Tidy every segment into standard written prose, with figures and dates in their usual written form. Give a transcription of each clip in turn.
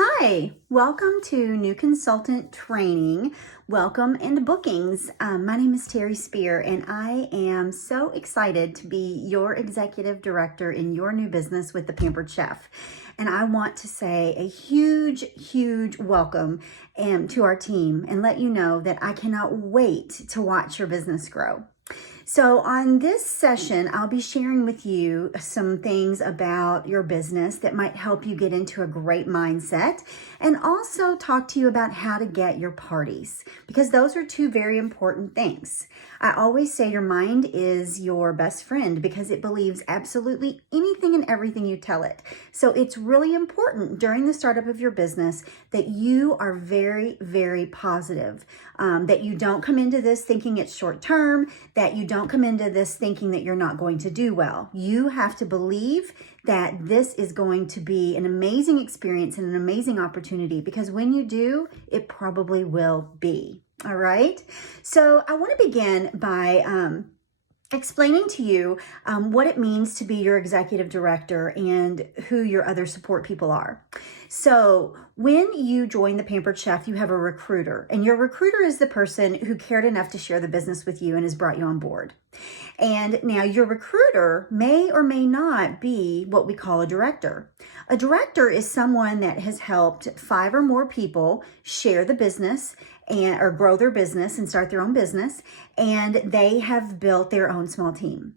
Hi, welcome to New Consultant Training. Welcome into bookings. My name is Terry Spear, and I am so excited to be your executive director in your new business with the Pampered Chef. And I want to say a huge welcome to our team and let you know that I cannot wait to watch your business grow. So on this session, I'll be sharing with you some things about your business that might help you get into a great mindset, and also talk to you about how to get your parties, because those are two very important things. I always say your mind is your best friend because it believes absolutely anything and everything you tell it. So it's really important during the startup of your business that you are very positive, that you don't come into this thinking it's short term, that you don't come into this thinking that you're not going to do well. You have to believe that this is going to be an amazing experience and an amazing opportunity, because when you do, it probably will be. All right. So I want to begin by explaining to you what it means to be your executive director and who your other support people are. So when you join the Pampered Chef, you have a recruiter, and your recruiter is the person who cared enough to share the business with you and has brought you on board. And now your recruiter may or may not be what we call a director. A director is someone that has helped 5 or more people share the business or grow their business and start their own business, and they have built their own small team.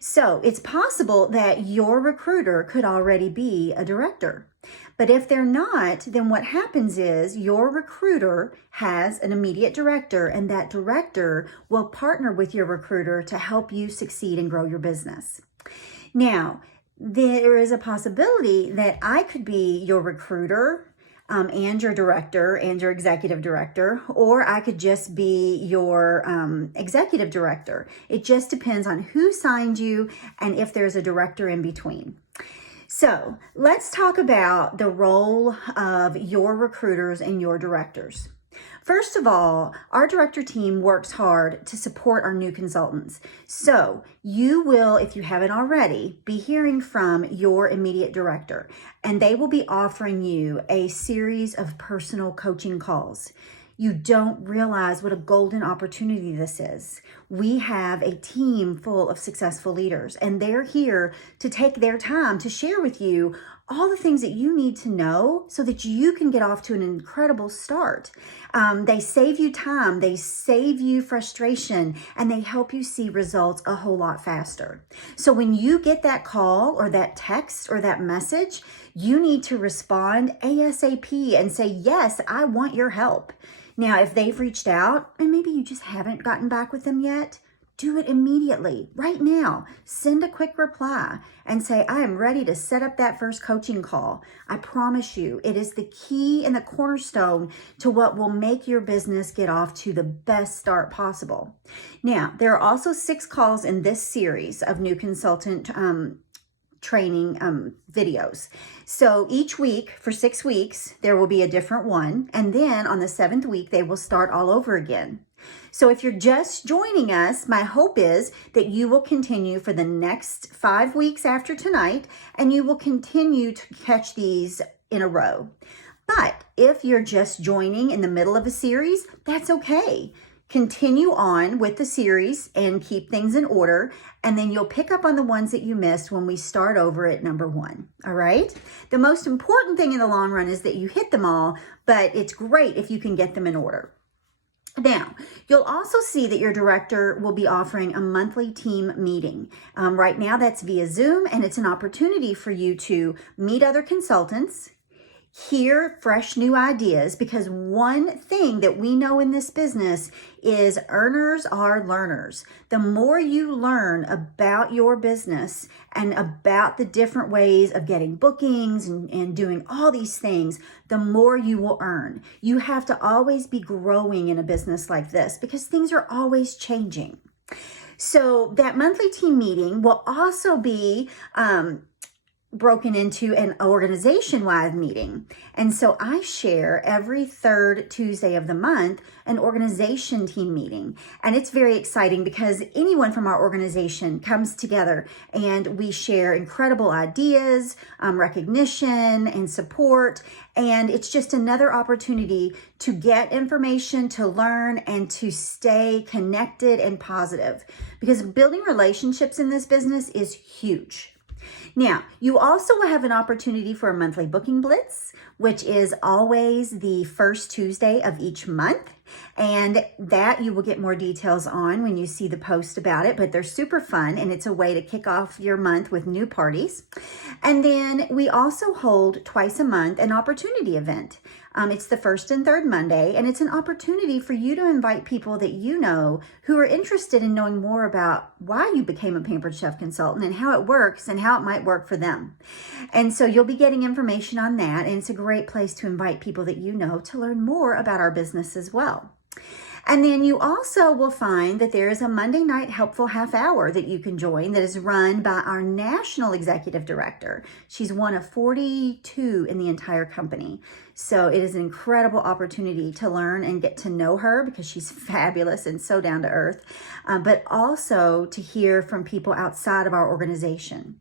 So it's possible that your recruiter could already be a director. But if they're not, then what happens is your recruiter has an immediate director, and that director will partner with your recruiter to help you succeed and grow your business. Now, there is a possibility that I could be your recruiter and your director and your executive director, or I could just be your executive director. It just depends on who signed you and if there's a director in between. So let's talk about the role of your recruiters and your directors. First of all, our director team works hard to support our new consultants. So you will, if you haven't already, be hearing from your immediate director, and they will be offering you a series of personal coaching calls. You don't realize what a golden opportunity this is. We have a team full of successful leaders, and they're here to take their time to share with you all the things that you need to know so that you can get off to an incredible start. They save you time, they save you frustration, and they help you see results a whole lot faster. So when you get that call or that text or that message, you need to respond ASAP and say, yes, I want your help. Now, if they've reached out and maybe you just haven't gotten back with them yet, do it immediately, right now. Send a quick reply and say, I am ready to set up that first coaching call. I promise you, it is the key and the cornerstone to what will make your business get off to the best start possible. Now, there are also 6 calls in this series of New Consultant training videos. So each week for 6 weeks, there will be a different one. And then on the 7th week, they will start all over again. So if you're just joining us, my hope is that you will continue for the next 5 weeks after tonight, and you will continue to catch these in a row. But if you're just joining in the middle of a series, that's okay. Continue on with the series and keep things in order, and then you'll pick up on the ones that you missed when we start over at number 1. All right? The most important thing in the long run is that you hit them all, but it's great if you can get them in order. Now, you'll also see that your director will be offering a monthly team meeting. Right now, that's via Zoom, and it's an opportunity for you to meet other consultants, hear fresh new ideas, because one thing that we know in this business is earners are learners. The more you learn about your business and about the different ways of getting bookings and doing all these things, the more you will earn. You have to always be growing in a business like this because things are always changing. So that monthly team meeting will also be broken into an organization-wide meeting. And so I share every third Tuesday of the month an organization team meeting. And it's very exciting because anyone from our organization comes together and we share incredible ideas, recognition, and support. And it's just another opportunity to get information, to learn, and to stay connected and positive. Because building relationships in this business is huge. Now, you also will have an opportunity for a monthly booking blitz, which is always the first Tuesday of each month. And that you will get more details on when you see the post about it, but they're super fun and it's a way to kick off your month with new parties. And then we also hold twice a month an opportunity event. It's the first and third Monday, and it's an opportunity for you to invite people that you know who are interested in knowing more about why you became a Pampered Chef consultant and how it works and how it might work for them. And so you'll be getting information on that, and it's a great place to invite people that you know to learn more about our business as well. And then you also will find that there is a Monday night helpful half hour that you can join that is run by our national executive director. She's one of 42 in the entire company. So it is an incredible opportunity to learn and get to know her because she's fabulous and so down to earth, but also to hear from people outside of our organization.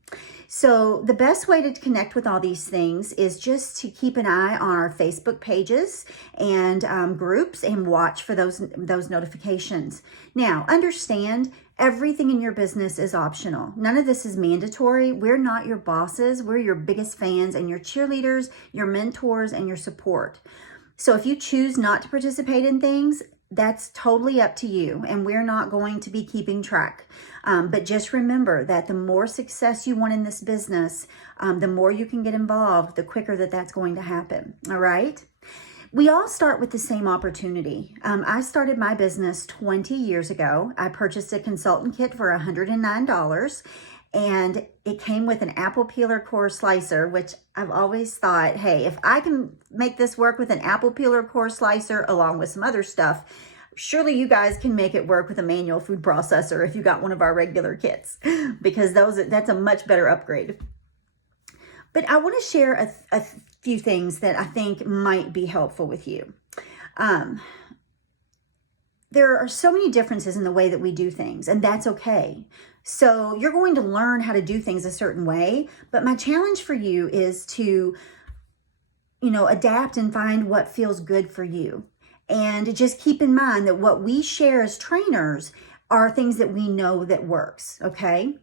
So the best way to connect with all these things is just to keep an eye on our Facebook pages and groups and watch for those notifications. Now, understand everything in your business is optional. None of this is mandatory. We're not your bosses. We're your biggest fans and your cheerleaders, your mentors, and your support. So if you choose not to participate in things, that's totally up to you, and we're not going to be keeping track. But just remember that the more success you want in this business, the more you can get involved, the quicker that's going to happen. All right? We all start with the same opportunity. I started my business 20 years ago. I purchased a consultant kit for $109, and it came with an apple peeler core slicer, which I've always thought, hey, if I can make this work with an apple peeler core slicer along with some other stuff, surely you guys can make it work with a manual food processor if you got one of our regular kits, because that's a much better upgrade. But I want to share a few things that I think might be helpful with you. There are so many differences in the way that we do things, and that's okay. So you're going to learn how to do things a certain way, but my challenge for you is to, adapt and find what feels good for you. And just keep in mind that what we share as trainers are things that we know that works, okay?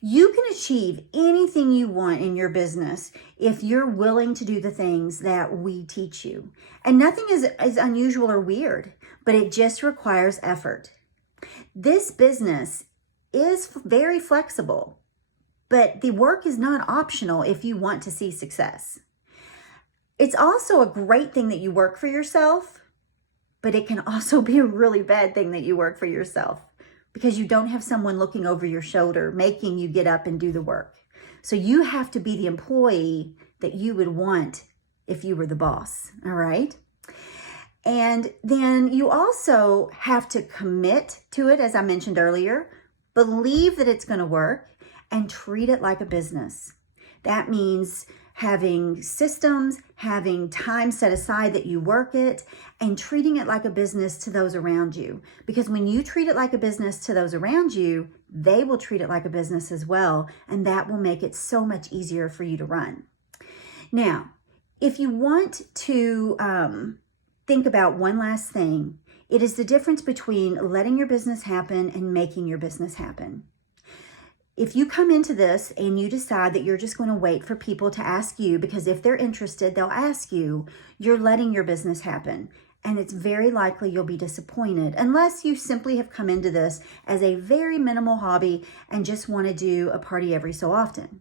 You can achieve anything you want in your business if you're willing to do the things that we teach you. And nothing is unusual or weird, but it just requires effort. This business is very flexible, but the work is not optional if you want to see success. It's also a great thing that you work for yourself, but it can also be a really bad thing that you work for yourself because you don't have someone looking over your shoulder, making you get up and do the work. So you have to be the employee that you would want if you were the boss, all right? And then you also have to commit to it, as I mentioned earlier, believe that it's going to work, and treat it like a business. That means having systems, having time set aside that you work it, and treating it like a business to those around you. Because when you treat it like a business to those around you, they will treat it like a business as well, and that will make it so much easier for you to run. Now, if you want to think about one last thing, it is the difference between letting your business happen and making your business happen. If you come into this and you decide that you're just going to wait for people to ask you, because if they're interested, they'll ask you, you're letting your business happen. And it's very likely you'll be disappointed unless you simply have come into this as a very minimal hobby and just want to do a party every so often.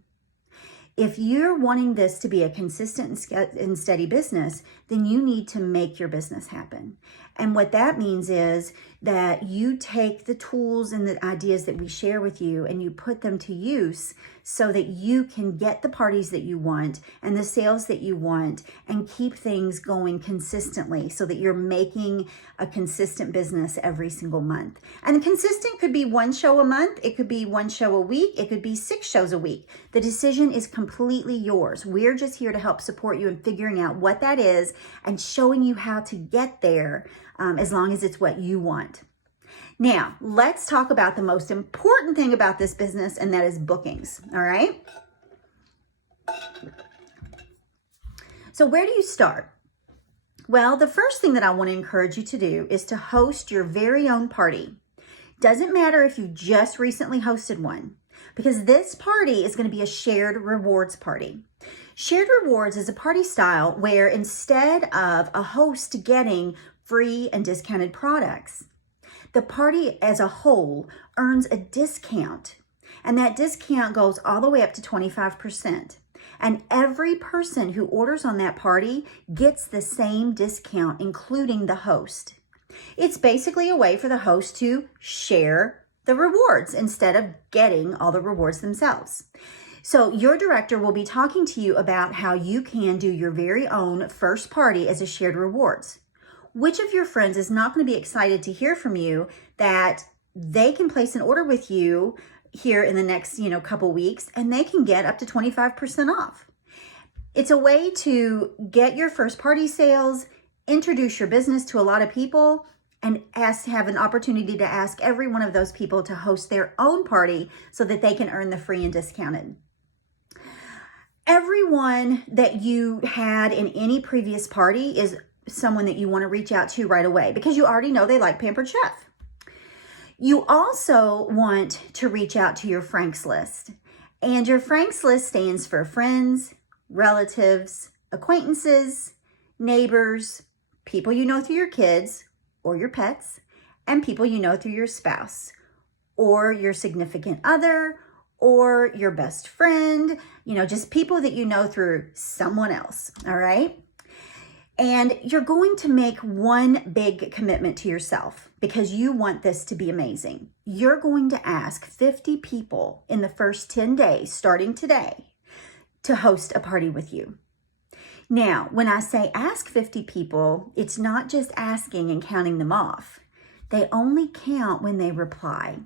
If you're wanting this to be a consistent and steady business, then you need to make your business happen. And what that means is that you take the tools and the ideas that we share with you and you put them to use so that you can get the parties that you want and the sales that you want and keep things going consistently so that you're making a consistent business every single month. And consistent could be 1 show a month, it could be 1 show a week, it could be 6 shows a week. The decision is completely yours. We're just here to help support you in figuring out what that is and showing you how to get there, as long as it's what you want. Now, let's talk about the most important thing about this business, and that is bookings, all right? So where do you start? Well, the first thing that I want to encourage you to do is to host your very own party. Doesn't matter if you just recently hosted one, because this party is going to be a shared rewards party. Shared rewards is a party style where instead of a host getting free and discounted products, the party as a whole earns a discount, and that discount goes all the way up to 25%. And every person who orders on that party gets the same discount, including the host. It's basically a way for the host to share the rewards instead of getting all the rewards themselves. So your director will be talking to you about how you can do your very own first party as a shared rewards. Which of your friends is not going to be excited to hear from you that they can place an order with you here in the next, couple weeks, and they can get up to 25% off? It's a way to get your first party sales, introduce your business to a lot of people, and have an opportunity to ask every one of those people to host their own party so that they can earn the free and discounted. Everyone that you had in any previous party is someone that you want to reach out to right away because you already know they like Pampered Chef. You also want to reach out to your Franks list. And your Franks list stands for friends, relatives, acquaintances, neighbors, people you know through your kids or your pets, and people you know through your spouse or your significant other or your best friend, just people that you know through someone else, all right? And you're going to make one big commitment to yourself because you want this to be amazing. You're going to ask 50 people in the first 10 days, starting today, to host a party with you. Now, when I say ask 50 people, it's not just asking and counting them off. They only count when they reply.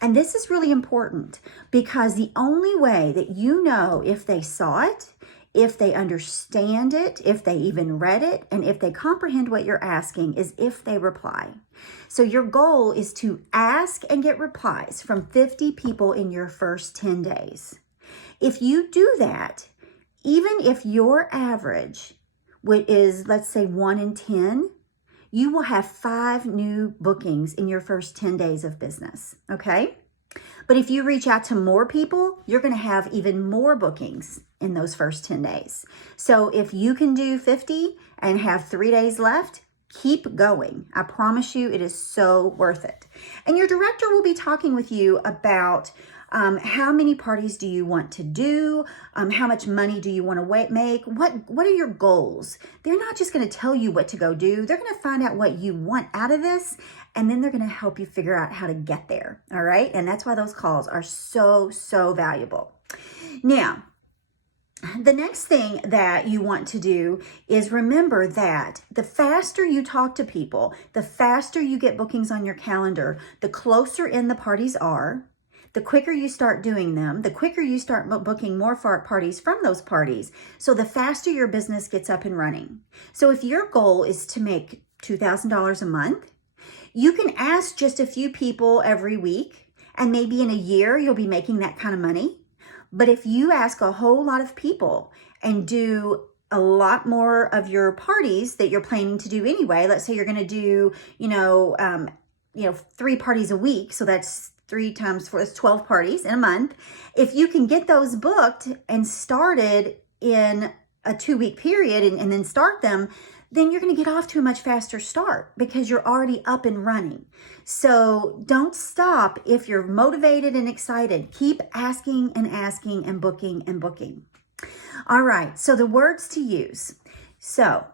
And this is really important because the only way that you know if they saw it, if they understand it, if they even read it, and if they comprehend what you're asking is if they reply. So your goal is to ask and get replies from 50 people in your first 10 days. If you do that, even if your average is, let's say, 1 in 10, you will have 5 new bookings in your first 10 days of business, okay? But if you reach out to more people, you're going to have even more bookings in those first 10 days. So if you can do 50 and have 3 days left, keep going. I promise you it is so worth it. And your director will be talking with you about how many parties do you want to do? How much money do you want to make? What are your goals? They're not just going to tell you what to go do. They're going to find out what you want out of this, and then they're going to help you figure out how to get there. All right. And that's why those calls are so, so valuable. Now, the next thing that you want to do is remember that the faster you talk to people, the faster you get bookings on your calendar, the closer in the parties are, the quicker you start doing them, the quicker you start booking more parties from those parties. So the faster your business gets up and running. So if your goal is to make $2,000 a month, you can ask just a few people every week, and maybe in a year you'll be making that kind of money. But if you ask a whole lot of people and do a lot more of your parties that you're planning to do anyway, let's say you're going to do, 3 parties a week. So that's 3 times 4, that's 12 parties in a month. If you can get those booked and started in a 2-week period and then start them, then you're going to get off to a much faster start because you're already up and running. So don't stop if you're motivated and excited. Keep asking and asking and booking and booking. All right, so the words to use. So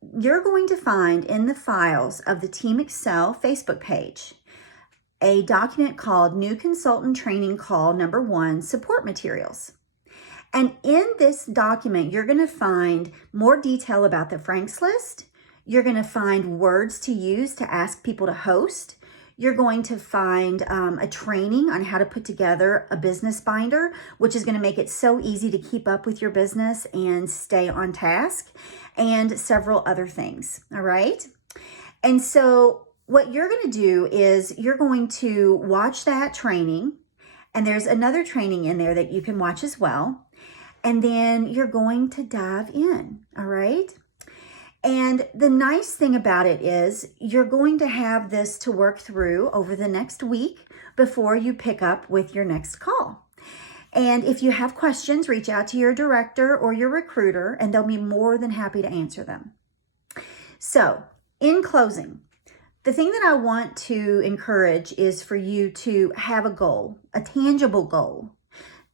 you're going to find in the files of the Team Excel Facebook page a document called New Consultant Training Call Number 1 Support Materials. And in this document, you're going to find more detail about the Franks list. You're going to find words to use to ask people to host. You're going to find a training on how to put together a business binder, which is going to make it so easy to keep up with your business and stay on task, and several other things. All right. And so what you're going to do is you're going to watch that training, and there's another training in there that you can watch as well. And then you're going to dive in. All right. And the nice thing about it is you're going to have this to work through over the next week before you pick up with your next call. And if you have questions, reach out to your director or your recruiter, and they'll be more than happy to answer them. So, in closing, the thing that I want to encourage is for you to have a goal, a tangible goal,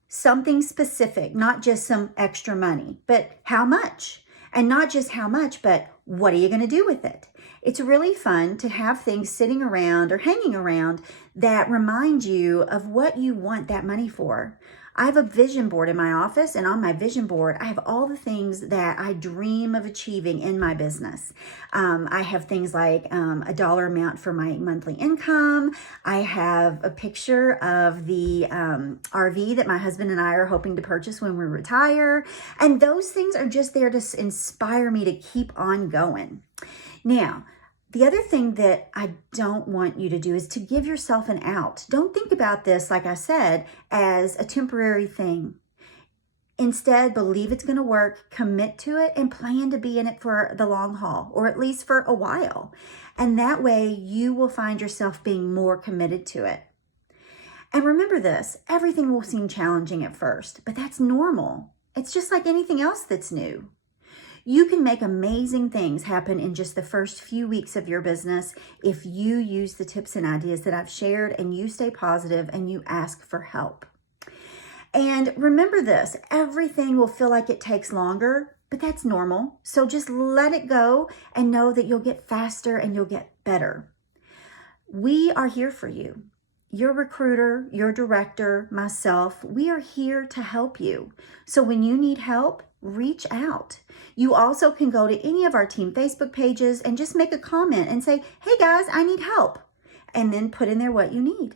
something specific, not just some extra money, but how much? And not just how much, but what are you going to do with it? It's really fun to have things sitting around or hanging around that remind you of what you want that money for. I have a vision board in my office, and on my vision board, I have all the things that I dream of achieving in my business. I have things like a dollar amount for my monthly income. I have a picture of the RV that my husband and I are hoping to purchase when we retire. And those things are just there to inspire me to keep on going. Now, the other thing that I don't want you to do is to give yourself an out. Don't think about this, like I said, as a temporary thing. Instead, believe it's going to work, commit to it, and plan to be in it for the long haul, or at least for a while. And that way, you will find yourself being more committed to it. And remember this, everything will seem challenging at first, but that's normal. It's just like anything else that's new. You can make amazing things happen in just the first few weeks of your business if you use the tips and ideas that I've shared, and you stay positive and you ask for help. And remember this, everything will feel like it takes longer, but that's normal. So just let it go and know that you'll get faster and you'll get better. We are here for you. Your recruiter, your director, myself, we are here to help you. So when you need help, reach out. You also can go to any of our team Facebook pages and just make a comment and say, hey guys, I need help. And then put in there what you need.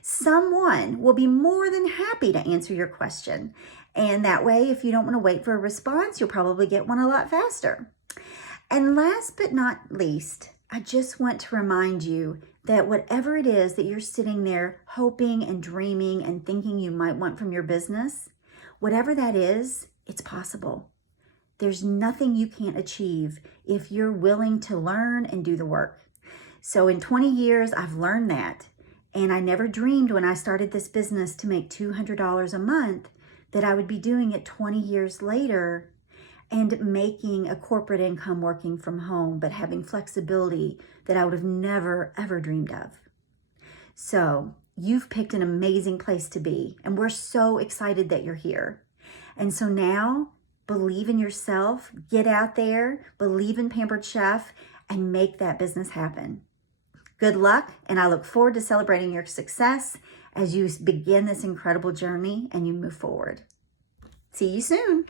Someone will be more than happy to answer your question. And that way, if you don't want to wait for a response, you'll probably get one a lot faster. And last but not least, I just want to remind you that whatever it is that you're sitting there hoping and dreaming and thinking you might want from your business, whatever that is, it's possible. There's nothing you can't achieve if you're willing to learn and do the work. So in 20 years, I've learned that. And I never dreamed when I started this business to make $200 a month that I would be doing it 20 years later and making a corporate income working from home, but having flexibility that I would have never, ever dreamed of. So you've picked an amazing place to be, and we're so excited that you're here. And so now, believe in yourself, get out there, believe in Pampered Chef, and make that business happen. Good luck, and I look forward to celebrating your success as you begin this incredible journey and you move forward. See you soon.